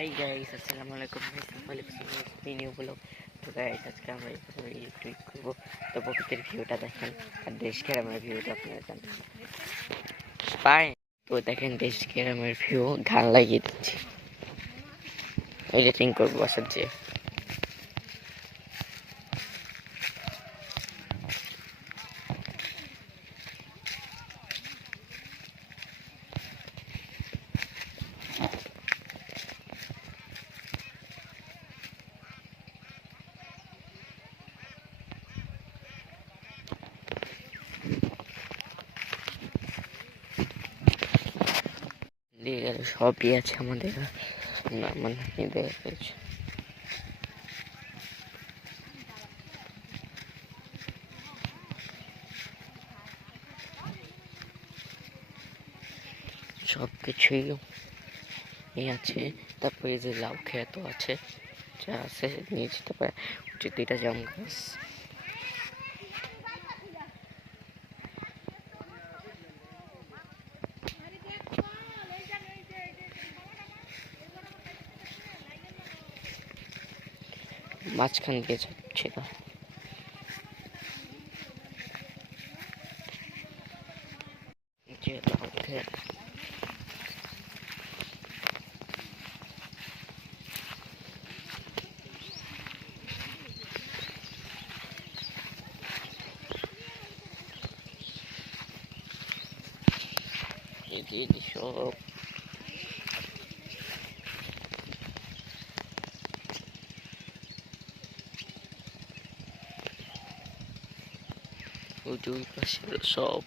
Hi guys, আসসালামু আলাইকুম। Video blog. তো গাইস, আজকে আমরা টুইট করব। তো প্রকৃতির ভিউটা দেখেন আর দেশ গ্রামের ভিউটা আপনারা জানেন। পাই তো দেখেন, দেশ গ্রামের ভিউ গান লাগিয়ে দিচ্ছি। এডিটিং করব, আসার যে এদিকে সবই আছে আমাদের। সব কিছুই এই আছে। তারপরে যে লাউ খেয়া তো আছে। যা আছে নিয়েছি তারপরে দুইটা জাম গাছ মাঝখান দিয়ে যাচ্ছিল। Jadi show shop Ujuin pa sila sa up.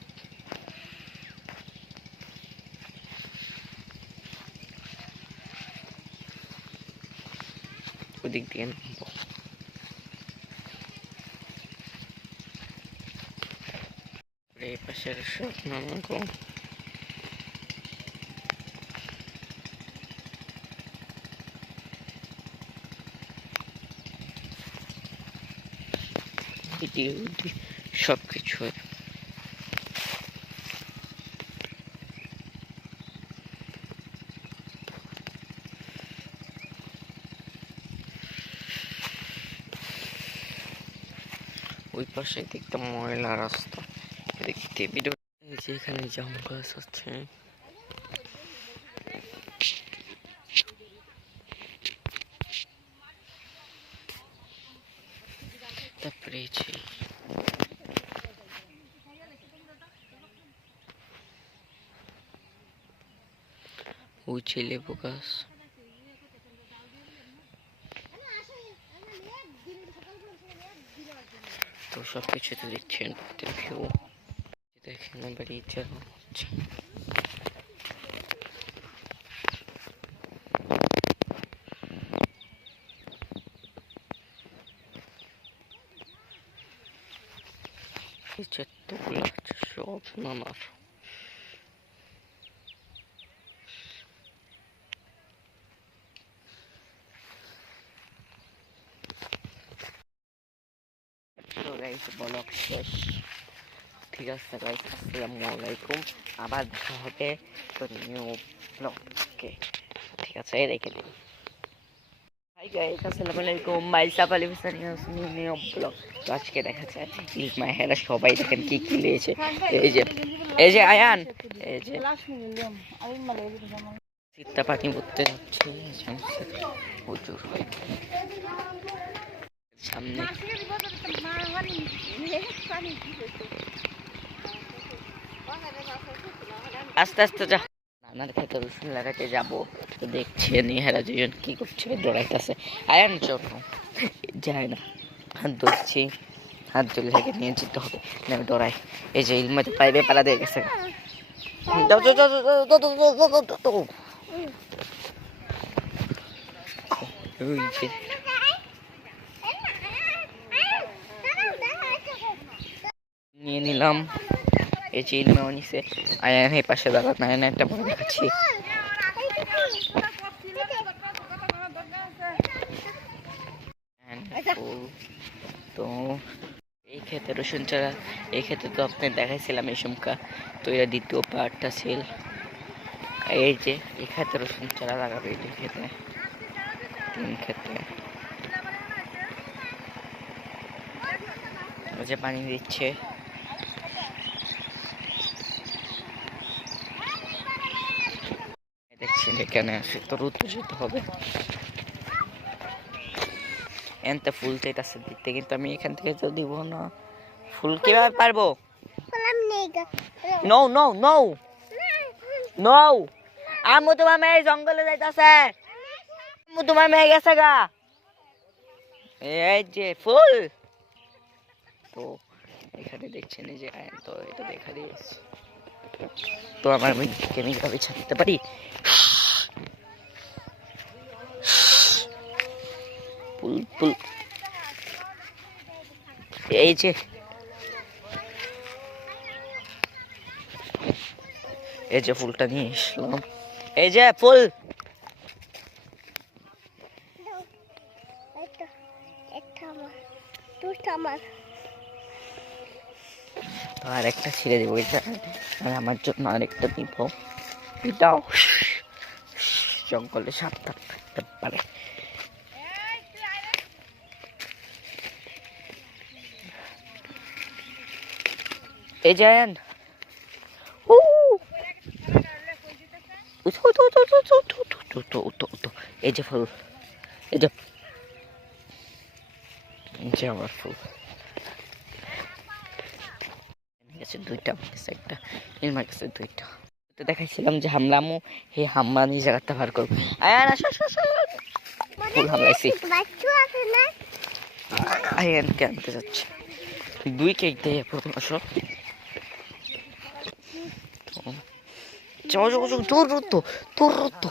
Udigtingan po. Play pa sila sa up naman ko. Udigtingan. সব কিছু ওই পাশে দেখতে ময়লা রাস্তা। দেখতে ভিডিও যেখানে জাম গাছ আছে। তারপরে uchile focus তো সব কিছু তো দেখছেন ভিউ দেখেন না বেরিয়েছে হচ্ছে এত গুলো সব নামার গাইস ব্লগ শেষ। ঠিক আছে গাইস আসসালামু আলাইকুম। আবার দেখা হবে তো নিউ ব্লগকে ঠিক আছে রেখে দিন হাই গাইস আসসালামু আলাইকুম। মাইসা পালি নিউ নিউ ব্লগ তো আজকে দেখা যায় ইলমা হেরা সবাই দেখেন কি কি লিয়েছে। এই যে এই যে আয়ান, এই যে। চিত্তা পাখি পড়তে যাচ্ছে। হয় সামনে আস্তে আস্তে যা রান্নার থেকে রসুন লাগাতে যাব তো দেখছি নিহারা দুজন কি করছে দৌড়াইতেছে আয়ান চোখ যায় না হাত ধরছি হাত ধরে থেকে নিয়ে যেতে হবে না আমি ডরাই এই যে ইলমাতে পাইবে পালা দিয়ে গেছে ওই যে নিয়ে নিলাম। এই চিল নিছে। আয়ান এই পাশে দাঁড়ান, আয়ান একটা বড় দেখাচ্ছি। তো এই ক্ষেতে রসুন চারা, এই ক্ষেত্রে তো আপনি দেখাইছিলাম এই সমকা। তো এটা দ্বিতীয় পার্টটা সেল এই যে, এই ক্ষেতে রসুন চারা লাগাবে এই যে ক্ষেতে। তিন ওই যে পানি দিচ্ছে দেখছেন এখানে আসে তো রুদ্র যেতে হবে। এনতে ফুল চাইতেছে দিতে, কিন্তু আমি এখান থেকে তো দিব না। ফুল কীভাবে পারব? No no no. No. Amu তোমার মেয়ে জঙ্গলে যাইতাছে। আমু তোমার মেয়ে গেছে গা। এই যে ফুল। তো, এখানে দেখছেন এই যে তো এটা দেখা দিয়েছি। তো আমার আমি কীভাবে ছাড়তে পারি? ফুল ফুল। এই যে। এই যে ফুলটা নিয়ে এসলাম। এই যে ফুল। আর একটা ছিঁড়ে দেবো আর আমার জন্য আরেকটা দিব এটাও জঙ্গলে সাবধান থাকতে পারে। এ ও এই যে ফুল এই যে ফুল দুইটা একটা কাছে দুইটা তো দেখাইছিলাম যে হামলামো হে হামলা নিয়ে জায়গাটা ভার করব আয়ান আসো ফুল আয়ান কে আনতে যাচ্ছে দুই কেক দিয়ে আসো 진짜 어.저어.저 도로또 도로또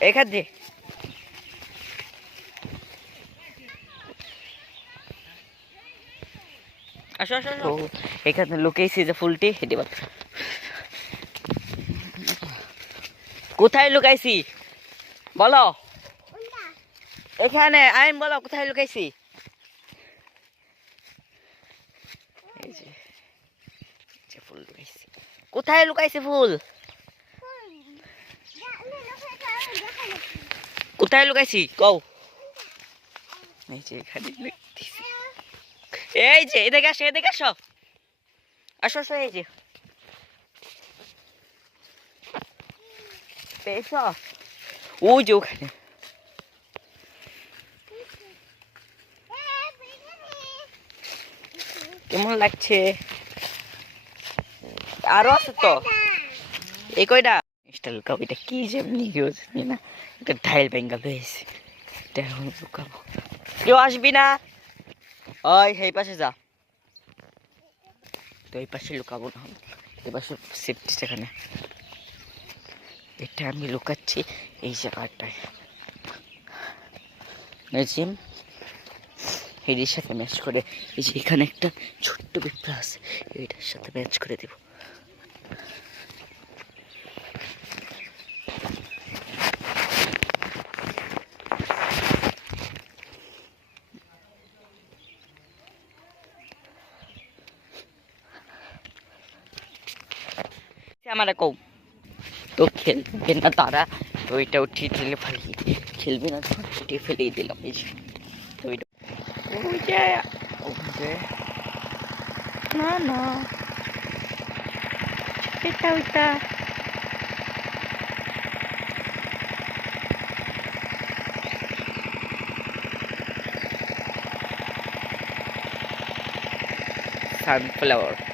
এখান দিয়ে আসো আসো এখানে লুকিয়েছি যে ফুলটি হেঁটে কোথায় লুকাইছি বলো এখানে আইন বলো, কোথায় লুকাইছি? ফুল লুকাইছি। কোথায় লুকাইছি ফুল? কোথায় লুকাইছি? কও। এই যে এই যে, এদিকে আসো এদিকে আসো। আসো আসো, এই যে। ওই যে ওখানে। কেমন লাগছে? আরও আছে তো। এই কয়টা? মিস্টার লুকাবো এটা কি যে এমনি কেউ না। এটা ঢাইল ব্যাঙ্গা পেয়েছি এটা এখন লুকাবো। কেউ আসবি না? ওই, সেই পাশে যা। তো এই পাশে লুকাবো না এই পাশে সেফটি সেখানে এটা আমি লুকাচ্ছি এই জায়গাটায়। জিম এটির সাথে ম্যাচ করে। এই যে এখানে একটা ছোট্ট পিঁপড়া আছে এইটার সাথে ম্যাচ করে দেব। আমার কৌ তো খেলবে না তারা ওইটা উঠিয়ে ঠেলে ফেলিয়ে খেলবে না উঠিয়ে ফেলিয়ে দিলাম। এই Oke, Uye. No, kita. Ita. Sunflower.